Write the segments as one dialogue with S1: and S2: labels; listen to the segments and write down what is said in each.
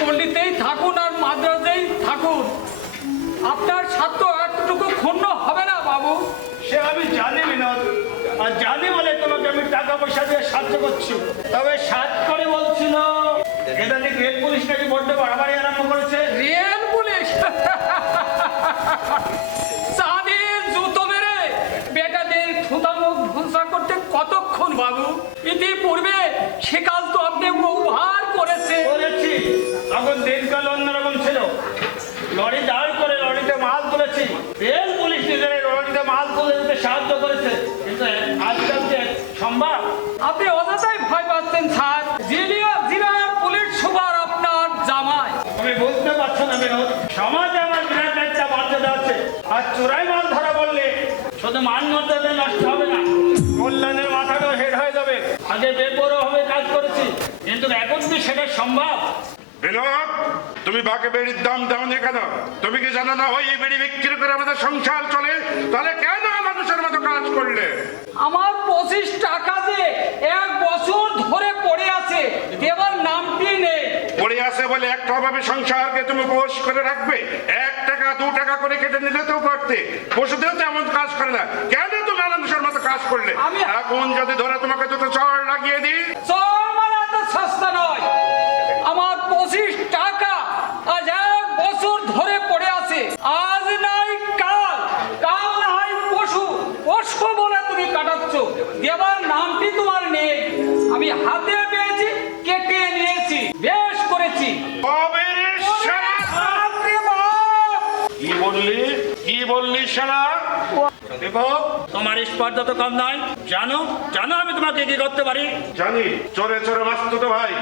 S1: পল্লীতেই থাকুন আর মাদ্রাজেই থাকুন। আপনার স্বার্থ এতটুকু ক্ষুণ্ণ হবে না বাবু।
S2: সে আমি জানি বিনোদ। আর জানি বলে তোমাকে আমি টাকা পয়সা দিয়ে সাহায্য করছি। তবে সাত করে বলছিল। রেল পুলিশ নাকি বড্ড বাড়াবাড়ি আরম্ভ করেছে।
S1: রিয়েল
S2: মান মর্যাদা নষ্ট হবে না। মাথাটাও হেড হয়ে যাবে। আগে ভাবে কাজ করেছি কিন্তু এখন কি সেটা সম্ভব?
S3: বিনোদ তুমি বাকে বেড়ির দাম দাওনি কেন তুমি কি জানো না ওই বেড়ি বিক্রি করে আমাদের সংসার চলে? তাহলে কেন মানুষের মতো কাজ করলে?
S1: আমার পঁচিশ টাকা যে এক বছর ধরে পড়ে আছে দেবার নামটি নেই
S3: পড়ে আছে বলে একটা অভাবে সংসারকে তুমি উপোস করে রাখবে। এক টাকা দু টাকা করে কেটে নিলে তো করতে। পশুদেও তো এমন কাজ করে না। কেন তুমি আনন্দ শর্মা কাজ করলে? এখন যদি ধরে তোমাকে দুটো চড় লাগিয়ে দিই
S2: দেখো। তোমার স্পর্ধা তো কম নয়। জানো জানো আমি তোমাকে কি করতে পারি?
S3: জানি চোরে চোরে মাস্ত তো ভাই।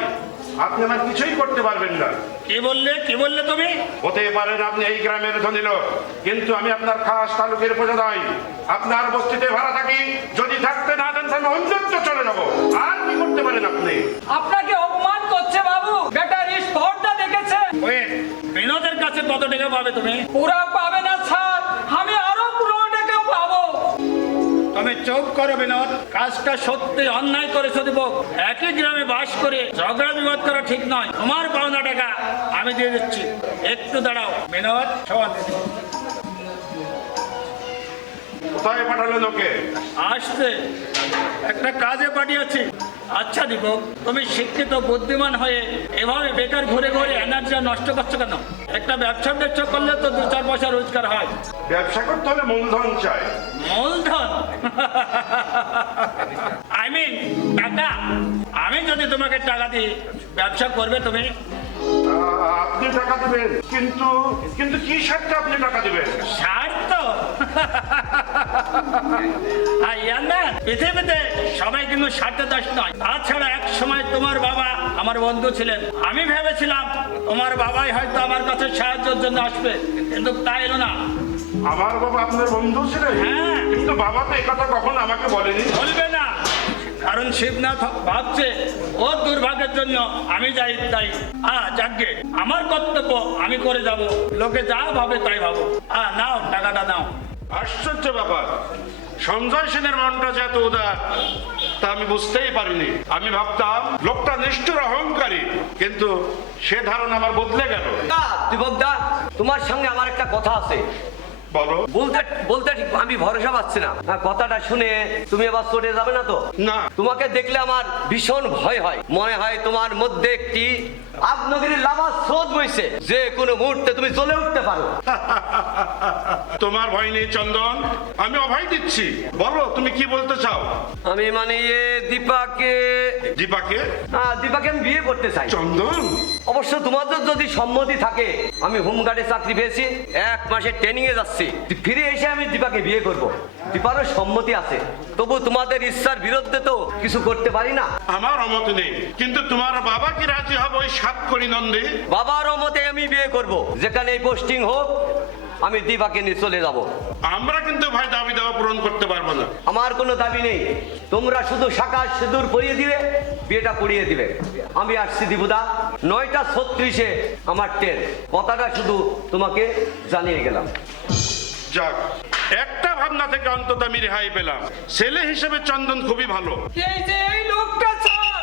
S3: আপনি আমার কিছুই করতে পারবেন না।
S2: কি বললে কি বললে তুমি?
S3: হতে পারেন আপনি এই গ্রামের ধনী লোক কিন্তু আমি আপনার খাস তালুকের নয় আপনার বস্তিতে ভাড়া থাকি যদি থাকতে না দেন তাহলে অন্যত্র চলে যাব। আর কি করতে পারেন আপনি?
S1: আপনাকে অপমান করছে বাবু। বেটার স্পর্ধা দেখেছে।
S2: বিনোদের কাছে কত টাকা পাবে তুমি?
S1: পুরা পাবে না
S2: চোখ করো বিনোদ। কাজটা সত্যি অন্যায় করেছ দিব একই গ্রামে বাস করে ঝগড়া বিবাদ করা ঠিক নয়। তোমার পাওনা টাকা আমি দিয়ে দিচ্ছি। একটু দাঁড়াও। বিনোদ সবাই
S3: কোথায় ওকে
S2: আসতে। একটা কাজে পাঠিয়েছি। আচ্ছা দীপক তুমি শিক্ষিত বুদ্ধিমান হয়ে এভাবে বেকার ঘুরে ঘুরে এনার্জি নষ্ট করছ কেন? একটা ব্যবসা ব্যবসা করলে তো দু চার পয়সা রোজগার হয়।
S3: ব্যবসা করতে হলে মূলধন চাই।
S2: মূলধন? আই মিন টাকা আমি যদি তোমাকে টাকা দিই ব্যবসা করবে তুমি?
S3: আপনি টাকা দিবেন কিন্তু কিন্তু কি স্বার্থে আপনি টাকা দিবেন?
S2: স্বার্থ? পৃথিবীতে সবাই কিন্তু স্বার্থ দাস নয়। তাছাড়া এক সময় তোমার বাবা আমার বন্ধু ছিলেন। আমি ভেবেছিলাম তোমার বাবাই হয়তো আমার কাছে সাহায্যের জন্য আসবে কিন্তু তাই না।
S3: আমার বাবা আপনার বন্ধু ছিলেন?
S2: হ্যাঁ।
S3: কিন্তু বাবা তো একথা কথা কখনো আমাকে বলেনি।
S2: বলবে না। কারণ শিবনাথ ভাবছে ওর দুর্ভাগ্যের জন্য আমি যাই তাই। হ্যাঁ যাকে আমার কর্তব্য আমি করে যাব। লোকে যা ভাবে তাই ভাবো। হ্যাঁ নাও টাকাটা নাও।
S3: আশ্চর্য ব্যাপার। সঞ্জয় সেনের মনটা যে এত উদার তা আমি বুঝতেই পারিনি। আমি ভাবতাম লোকটা নিষ্ঠুর অহংকারী কিন্তু সে ধারণা আমার বদলে গেল।
S4: দীপকদা তোমার সঙ্গে আমার একটা কথা আছে।
S3: বলো।
S4: বলতে বলতে ঠিক আমি ভরসা পাচ্ছি না। হ্যাঁ, কথাটা শুনে তুমি আবার চটে যাবে না তো?
S3: না।
S4: তোমাকে দেখলে আমার ভীষণ ভয় হয়। মনে হয় তোমার মধ্যে একটি লাভা স্রোত বইছে যে কোনো মুহূর্তে তুমি চলে উঠতে পারো।
S3: তোমার ভয় নেই চন্দন। আমি অভয় দিচ্ছি। বলো তুমি কি বলতে চাও?
S4: আমি মানে ইয়ে দীপাকে
S3: দীপাকে?
S4: হ্যাঁ, দীপাকে আমি বিয়ে করতে চাই।
S3: চন্দন?
S4: অবশ্য তোমাদের যদি সম্মতি থাকে আমি হোমগার্ডে চাকরি পেয়েছি এক মাসে ট্রেনিং এ যাচ্ছি। ফিরে এসে আমি দীপাকে বিয়ে করব। দীপারও সম্মতি আছে। তবু তোমাদের ইচ্ছার বিরুদ্ধে তো কিছু করতে পারি না।
S3: আমার অমত নেই। কিন্তু তোমার বাবা কি রাজি হবে ওই সাত করি নন্দে।
S4: বাবার মতে আমি বিয়ে করব। যেখানে এই পোস্টিং হোক আমি দীপাকে নিয়ে চলে যাব।
S3: আমরা কিন্তু ভাই দাবি দেওয়া পূরণ করতে পারব না।
S4: আমার কোনো দাবি নেই। তোমরা শুধু শাখা সিঁদুর পরিয়ে দিবে বিয়েটা পড়িয়ে দিবে। আমি আসছি দিবুদা। নয়টা ছত্রিশে আমার ট্রেন কথাটা শুধু তোমাকে জানিয়ে গেলাম।
S3: যাক একটা ভাবনা থেকে অন্তত আমি রেহাই পেলাম। ছেলে হিসেবে চন্দন খুবই ভালো।
S1: এই যে এই লোকটা স্যার!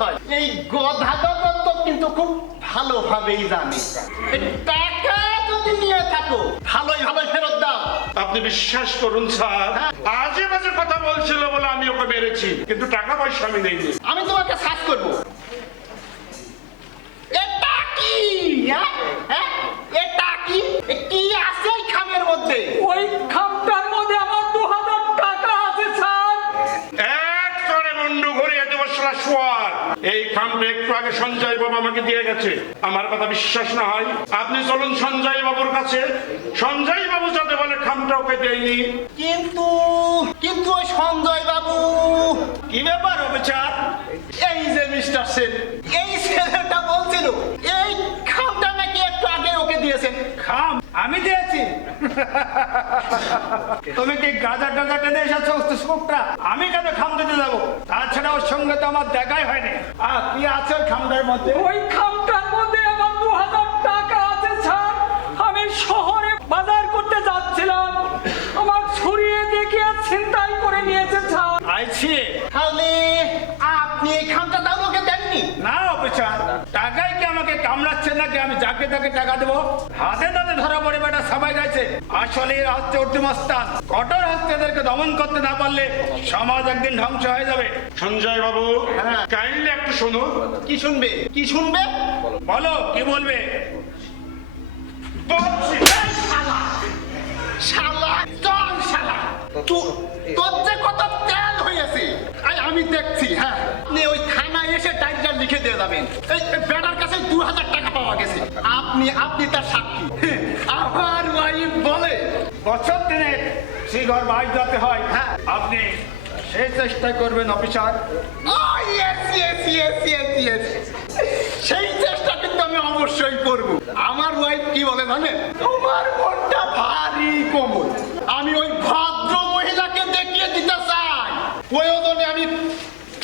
S5: তো কিন্তু খুব ভালোভাবেই জানে। টাকা যদি নিয়ে থাকো ভালোই ভালোই ফেরত দাও।
S3: আপনি বিশ্বাস করুন স্যার। আজে বাজে কথা বলছিল বলে আমি ওকে মেরেছি কিন্তু টাকা পয়সা আমি নেইনি
S5: আমি তোমাকে সার্চ করব। এটা কি? হ্যাঁ? হ্যাঁ? এটা কি? কি এই খামের মধ্যে
S1: ওই খামটার মধ্যে আমার দু হাজার টাকা আছে স্যার
S3: এক করে মুন্ডু ঘুরিয়ে দেবো শালা শোয়ার এই আগে সঞ্জয় বাবু আমাকে দিয়ে গেছে। আমার কথা বিশ্বাস না হয়। আপনি চলুন সঞ্জয় বাবুর কাছে। সঞ্জয় বাবু যাতে বলে, খামটা ওকে দেয়নি।
S5: কিন্তু কিন্তু ওই সঞ্জয় বাবু,
S2: কি ব্যাপার অভিচার
S5: এই যে মিস্টার সেন, এই ছেলেটা বলছিল, এই খামটা নাকি একটু আগে ওকে দিয়েছেন।
S2: খাম? আমি দিয়েছি। তুমি কি গাজা টাজা টেনে এসেছ সুপটা আমি কেন খাম দিতে যাব? তাছাড়া ওর সঙ্গে তো আমার দেখাই হয়নি। আর কি আছে ওই খামটার মধ্যে?
S1: ওই খামটার মধ্যে আমার দু হাজার টাকা আছে স্যার। আমি শহরে বাজার করতে যাচ্ছিলাম। আমার ছড়িয়ে দেখিয়ে ছিনতাই করে নিয়েছে স্যার।
S2: আইছি।
S5: তাহলে আপনি এই খামটা দাও ওকে দেননি
S2: না অফিসার টাকাই কি আমাকে নাকি আমি যাকে তাকে টাকা দেবো। হাতে তাতে ধরা পড়ে বেটা সবাই গেছে আসলে হচ্ছে অর্থমস্তান কঠোর হস্তে এদেরকে দমন করতে না পারলে সমাজ একদিন ধ্বংস হয়ে যাবে।
S3: সঞ্জয় বাবু
S5: হ্যাঁ।
S3: কাইন্ডলি একটু শুনুন।
S5: কি শুনবে? কি শুনবে?
S2: বলো। কি বলবে?
S5: শালা। শালা চল শালা। তোর যে কত আমি দেখছি হ্যাঁ। আপনি ওই থানায় এসে টাইটার লিখে দিয়ে যাবেন। এই বেটার কাছে দু হাজার টাকা পাওয়া গেছে। আপনি আপনি তার সাক্ষী। আমার ওয়াইফ বলে,
S2: বছর দিনে শ্রীঘর বাইর যাতে হয়।
S5: হ্যাঁ।
S2: আপনি সেই চেষ্টা করবেন, অফিসার.
S5: সেই চেষ্টা কিন্তু আমি অবশ্যই করব। আমার ওয়াইফ কি বলে জানেন? তোমার মনটা ভারী কোমল। আমি ওই ভদ্র প্রয়োজনে আমি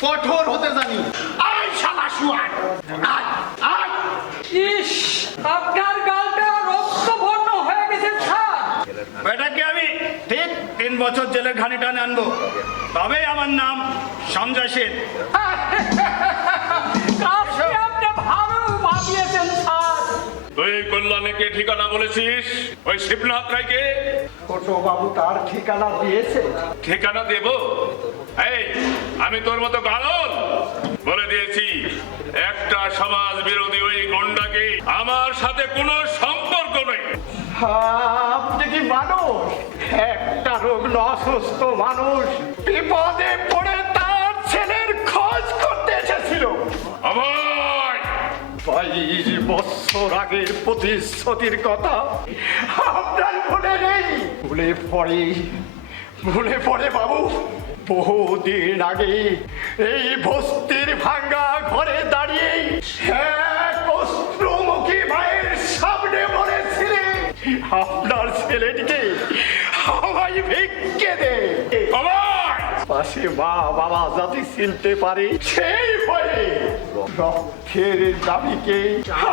S5: কঠোর হতে জানি। আয় শালা শুয়ার। আয় আয়।
S1: ইস আপনার গালটা রক্তবর্ণ হয়ে গেছে স্যার।
S2: বেটাকে আমি ঠিক তিন বছর জেলের ঘানি টানে আনব। তবেই আমার নাম সঞ্জয় সেন
S1: আপনি ভালো ভাবিয়েছেন স্যার।
S6: তুই কল্যাণীকে ঠিকানা বলেছিস? ওই শিবনাথ রায়কে?
S5: ছোট বাবু তার ঠিকানা দিয়েছে।
S6: ঠিকানা দেব? এই আমি তোর মতো গালল বলে দিয়েছি একটা সমাজ বিরোধী ওই গন্ডাকে আমার সাথে কোনো সম্পর্ক নেই।
S5: আপনি কি মানুষ? একটা রোগ অসুস্থ মানুষ। বিপদে পড়ে তার ছেলের বছর আগের প্রতিশ্রুতির কথা আপনার মনে নেই। ভুলে পড়ে ভুলে পড়ে বাবু। বহুদিন আগে এই বস্তির ভাঙ্গা ঘরে দাঁড়িয়ে অস্ত্রমুখী মায়ের সামনে মরেছিলেন আপনার ছেলেটিকে আমায় ভিক্ষে দে।
S6: অভয়
S5: পাশে মা বাবা যাতে চিনতে পারে সেই ভয়ে রক্তের দাবিকে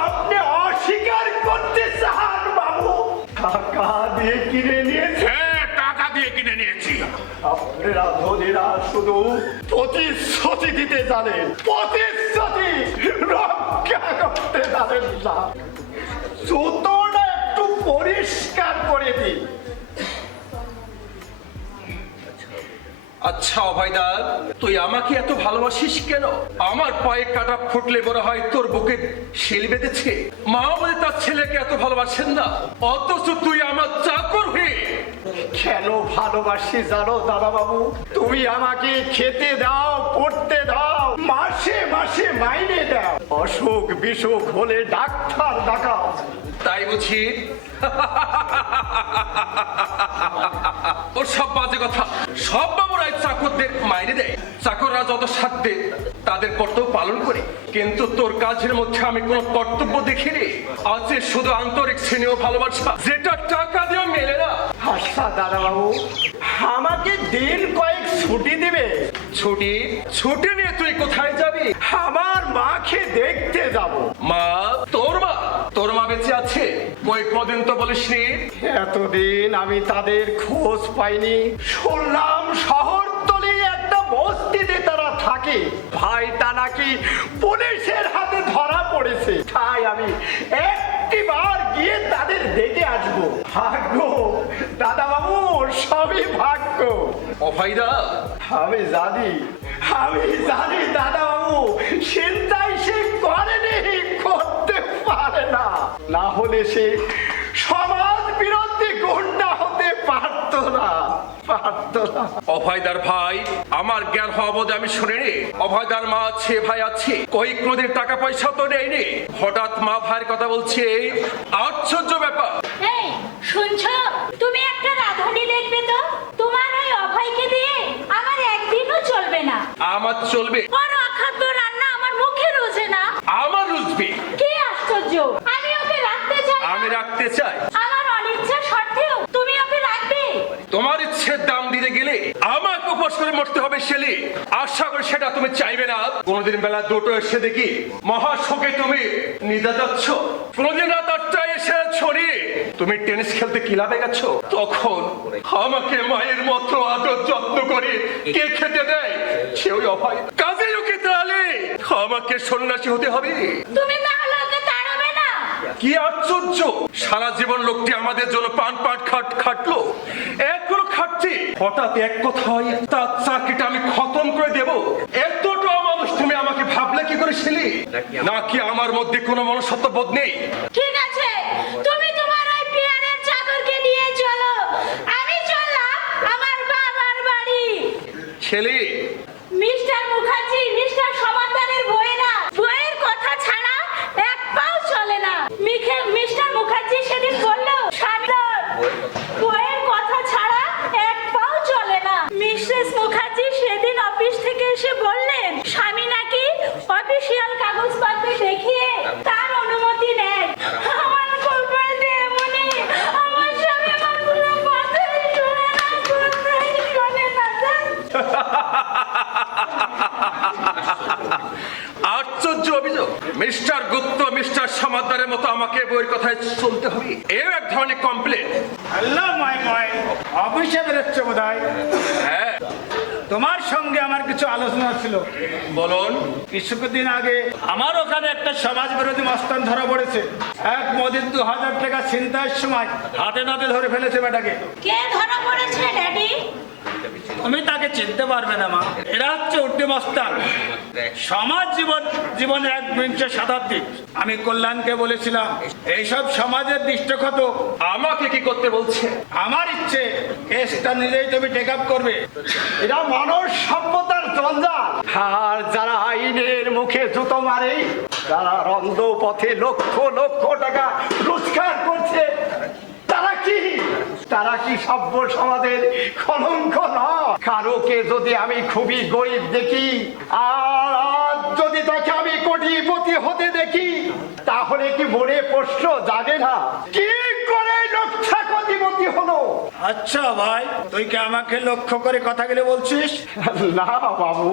S5: আপনি অস্বীকার করতে চান বাবু। টাকা দিয়ে কিনে নিয়েছে।
S6: টাকা দিয়ে কিনে নিয়েছি।
S5: আপনারা ধনীরা শুধু প্রতিশ্রুতি দিতে জানেন প্রতিশ্রুতি রক্ষা করতে জানেন না। জুতোটা একটু পরিষ্কার করে দিন।
S7: আচ্ছা অভয়দার তুই আমাকে এত ভালোবাসিস কেন? আমার পায়ে কাটা ফুটলে মনে হয় তোর বুকে শিল বেঁধেছে। মা বলে তার ছেলেকে এত ভালোবাসেন না। অথচ তুই আমার চাকর হয়ে।
S5: কেন ভালোবাসি জানো দাদা বাবু তুমি আমাকে খেতে দাও পড়তে দাও মাসে মাসে মাইনে দাও। অসুখ বিসুখ হলে ডাক্তার দেখাও।
S7: তাই বুঝি? ওর সব বাজে কথা। সব বাবুরাই চাকরদের মাইনে দেয়। চাকররা যত সাধ্যে তাদের কর্তব্য পালন করে। কিন্তু তোর কাজের মধ্যে আমি কোনো কর্তব্য দেখিনি আছে শুধু আন্তরিক স্নেহ ভালোবাসা। যেটা টাকা দিয়ে মেলে না।
S5: আচ্ছা দাদা বাবু আমাকে দিন কয়েক ছুটি দিবে।
S7: ছুটি? ছুটি নিয়ে তুই কোথায় যাবি?
S5: আমার মাকে দেখতে যাব।
S7: মা তোর মা? তোর মা বেঁচে আছে? কই কদিন তো বলিসনি?
S5: এতদিন আমি তাদের খোঁজ পাইনি। শুনলাম শহরতলি একটা বস্তিতে তারা থাকে। ভাইটা নাকি পুলিশের হাতে ধরা পড়েছে। তাই আমি একটিবার গিয়ে তাদের দেখে আসব। ভাগ্য দাদা বাবু সবই ভাগ্য।
S7: অভয়দা
S5: আমি জানি আমি জানি দাদা বাবু চিন্তাই সে করেনি না হলে সে সমাজ বিরোধী গুন্ডা হতে পারত না
S7: অভয়দার ভাই আমার জ্ঞান হওয়া বোধ আমি শুনিনি। অভয়দার মা আছে ভাই আছে কই কোনদিন টাকা পয়সা তো নেইনি। হঠাৎ মা ভাইয়ের কথা বলছে আশ্চর্য ব্যাপার।
S8: এই শুনছো তুমি একটা রাঁধুনি দেখবে তো তোমার ওই অভয়কে দিয়ে আমার একদিনও চলবে না
S7: আমার চলবে
S8: ওর অখাদ্য রান্না আমার মুখে রোজে না
S7: আমার রুজবে
S8: কি আশ্চর্য আমি ওকে রাখতে চাই না।
S7: আমি রাখতে চাই
S8: আমার অনিচ্ছা সত্ত্বেও তুমি ওকে রাখবে
S7: তোমার ইচ্ছের দাম দিতে গেলে আমাকে উপোস করে মরতে হবে শেলি আশা করি সেটা তুমি চাইবে না কোনোদিন বেলা দুটো এসে দেখি মহাশোকে তুমি নিদা যাচ্ছ। রাত আটটায় এসে ছড়িয়ে তুমি টেনিস খেলতে কিলাবে গেছো? তখন আমাকে মায়ের মতো আদর যত্ন করে কে খেতে দেয়? সে ওই অভয়। কাজে ওকে তাহলে আমাকে সন্ন্যাসী হতে হবে।
S8: তুমি না
S7: কি আশ্চর্য! সারা জীবন লোকটি আমাদের জন্য পান পাট খাট খাটলো। এখনও খাটছে হঠাৎ এক কথায় তার চাকরিটা আমি খতম করে দেব। এতটা ভাবলে কি করে ছিলি নাকি আমার মধ্যে কোনো মনুষ্যত্ব বোধ নেই?
S8: ঠিক আছে তুমি তোমার ওই পিয়ারের চাকরকে নিয়ে চলো। আমি চললাম আমার বাবার বাড়ি।
S7: ছেলে চলতে হবে। এও এক ধরনের কমপ্লেন
S2: আল্লাহ মাই অফিসে বেরোচ্ছে বোধ
S7: হ্যাঁ।
S2: তোমার সঙ্গে আমার কিছু আলোচনা ছিল।
S7: বলুন।
S2: কিছুদিন আগে আমার ওখানে একটা সমাজ বিরোধী মস্তান ধরা পড়েছে। এক মোদির দু হাজার টাকা ছিনতাইয়ের সময় হাতে নাতে ধরে ফেলেছে বেটাকে।
S8: কে ধরা পড়েছে ড্যাডি?
S2: তুমি তাকে চিনতে পারবে না, মা। এরা হচ্ছে উর্দি মস্তান সমাজ জীবন, জীবনের এক বিংশ শতাব্দী। আমি কল্যাণকে বলেছিলাম, এইসব সমাজের দৃষ্টক্ষত
S7: আমাকে কি করতে বলছে?
S2: আমার ইচ্ছে, কেসটা নিজেই তুমি টেক আপ করবে।
S5: এরা মানুষ সভ্যতার জঞ্জাল। আর যারা আইনের মুখে জুতো মারে, তারা রন্ধ পথে লক্ষ লক্ষ টাকা রোজগার করছে। তারা কি সভ্য সমাজের কলঙ্ক নয়? কারোকে যদি আমি খুবই গরিব দেখি আর আজ যদি তাকে আমি কোটিপতি হতে দেখি তাহলে কি মনে প্রশ্ন জাগে না? কি করে লক্ষা কোটিপতি হলো?
S2: আচ্ছা ভাই তুই কি আমাকে লক্ষ্য করে কথাগুলো বলছিস?
S5: না বাবু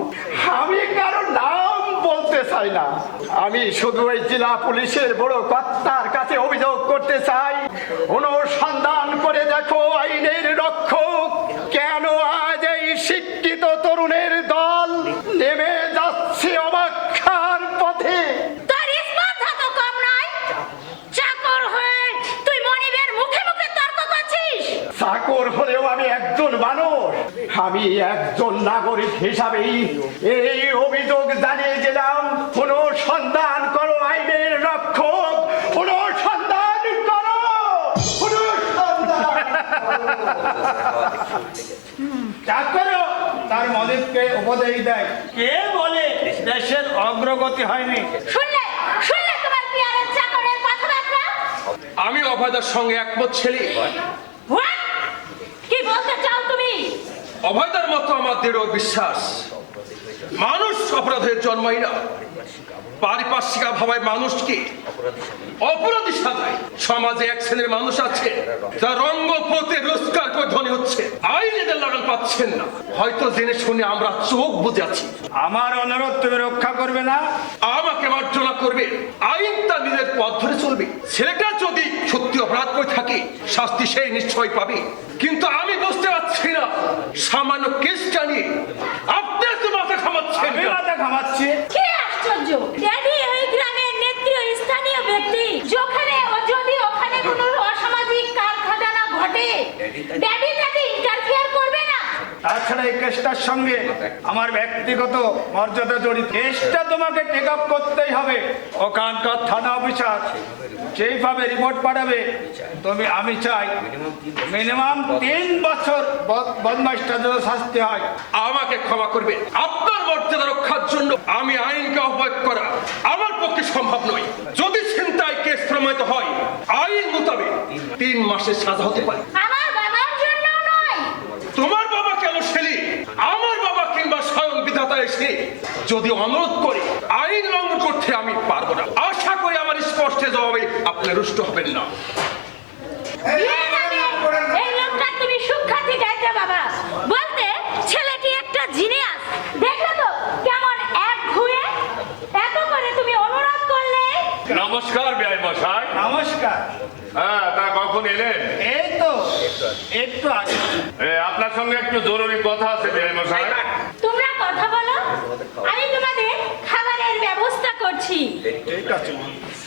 S5: আমি কারও নাম বলতে চাই না। আমি শুধু এই জেলা পুলিশের বড় কর্তার কাছে অভিযোগ করতে চাই। অনুসন্ধান করে দেখো আইনের
S8: তার
S2: মনিবকে উপদেশ দেয়। কে বলে দেশের অগ্রগতি হয়নি?
S8: শুনলে শুনলে তোমার পিয়ারের চাকরের কথাবার্তা?
S7: আমি অভয়দার সঙ্গে একমত ছেলে?
S8: কি বলতে চাও তুমি?
S7: অভয়দার মতো আমার দৃঢ় বিশ্বাস। মানুষ অপরাধের জন্মাই না। পারিপার্শ্বিক ভাবায় মানুষকে অপরাধী সাজায় সমাজে এক শ্রেণির মানুষ আছে যার রঙ্গ পথে রোজগার করে ধনী হচ্ছে। আইনেদের লাগান পাচ্ছেন না। হয়তো জেনে শুনে আমরা চোখ বুঝে আছি।
S2: আমার অনুরোধ তুমি রক্ষা করবে না?
S7: আমাকে মার্জনা করবে। আইন তার নিজের পথ ধরে চলবে। ছেলেটা যদি সত্যি অপরাধ করে থাকে শাস্তি সেই নিশ্চয় পাবে। কিন্তু আমি বুঝতে পারছি না। সামান্য কেস জানিয়ে আপনার তো মাথা সুযোগ
S2: ড্যাডি
S7: ওই
S2: গ্রামের
S8: নেত্রী স্থানীয় ব্যক্তি যেখানে যদি ওখানে কোনো অসামাজিক কারখানা ঘটে ড্যাডি তাকে ইন্টারফিয়ার করবে না।
S2: তাছাড়া এই কেসটার সঙ্গে আমার ব্যক্তিগত মর্যাদা জড়িত। কেসটা তোমাকে টেক আপ করতেই হবে। ওখানকার থানা অফিসার যেইভাবে রিপোর্ট পাঠাবে তুমি আমি চাই মিনিমাম তিন বছর। বদমাইশটা যেন শাস্তি হয়।
S7: আমাকে ক্ষমা করবে। আপনার মর্যাদা রক্ষার জন্য আমি আইনকে অবয়ব করা আমার পক্ষে সম্ভব নয়। যদি ছিনতাই কেস প্রমাণিত হয় আইন মোতাবেক তিন মাসের সাজা হতে পারে।
S8: জন্য
S7: তোমার বাবা কেন ছেলে? আমার বাবা কিংবা স্বয়ং বিধাতা এসে যদি অনুরোধ করে আইন লঙ্ঘন করতে আমি পারব না। আশা করি আমার স্পষ্ট জবাবে আপনি রুষ্ট হবেন না।
S8: তুমি সুখ্যাতি গাইতে বাবা। বলতে ছেলেটি একটা জিনিয়াস দেখলে তো কেমন এক ঘুরে এত করে তুমি অনুরোধ করলে
S6: নমস্কার ব্যয় মশাই
S2: নমস্কার।
S6: হ্যাঁ তা কখন এলেন?
S2: এই তো একটু আগে।
S6: এ, আপনার সঙ্গে একটু জরুরি কথা আছে মশাই।
S8: তোমরা কথা বলো। আমি তোমাদের খাবারের ব্যবস্থা করছি।
S2: ঠিক আছে।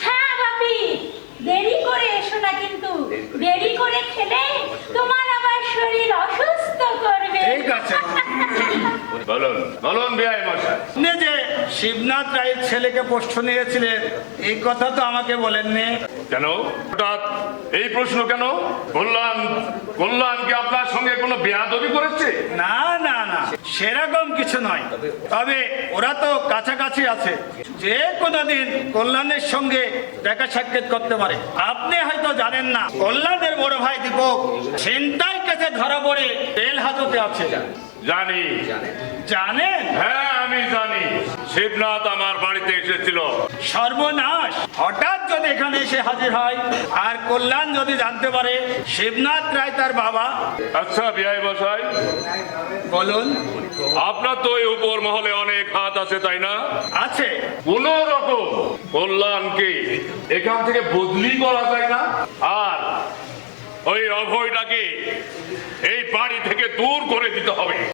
S8: হ্যাঁ বাপি দেরি করে এসো না কিন্তু। দেরি করে খেলে তোমার আবার শরীর অসুস্থ করবে।
S2: ঠিক আছে।
S6: বলুন বলুন ব্যয় মশাই।
S2: আপনি যে শিবনাথ রায়ের ছেলেকে পোষ্য নিয়েছিলেন এই কথা তো আমাকে বলেননি।
S6: কেন? হঠাৎ এই প্রশ্ন কেন? কল্যাণ কল্যাণ কি আপনার সঙ্গে কোনো বেয়াদবি করেছে?
S2: না না না সেরকম কিছু নয়। তবে ওরা তো কাছাকাছি আছে। যে কোনো দিন কল্যাণের সঙ্গে দেখা সাক্ষাৎ করতে পারে। আপনি হয়তো জানেন না কল্যাণের বড় ভাই দীপক ছিনতাই কাছে ধরা পড়ে তেল হাজতে আছে
S6: জানি।
S2: জানেন?
S6: হ্যাঁ আমি জানি। শিবনাথ আমার বাড়িতে এসেছিল।
S2: সর্বনাশ। হঠাৎ যদি এখানে এসে হাজির হয় আর কল্যাণ যদি জানতে পারে শিবনাথ রায় তার বাবা।
S6: আচ্ছা বিআই মশাই।
S2: বলুন।
S6: আপনার তো এই উপর মহলে অনেক হাত আছে তাই না?
S2: আছে।
S6: কোন রকম কল্যাণকে এখান থেকে বদলি করা যায় না। আর ওই অভয়টাকে এই বাড়ি থেকে দূর করে দিতে হবে।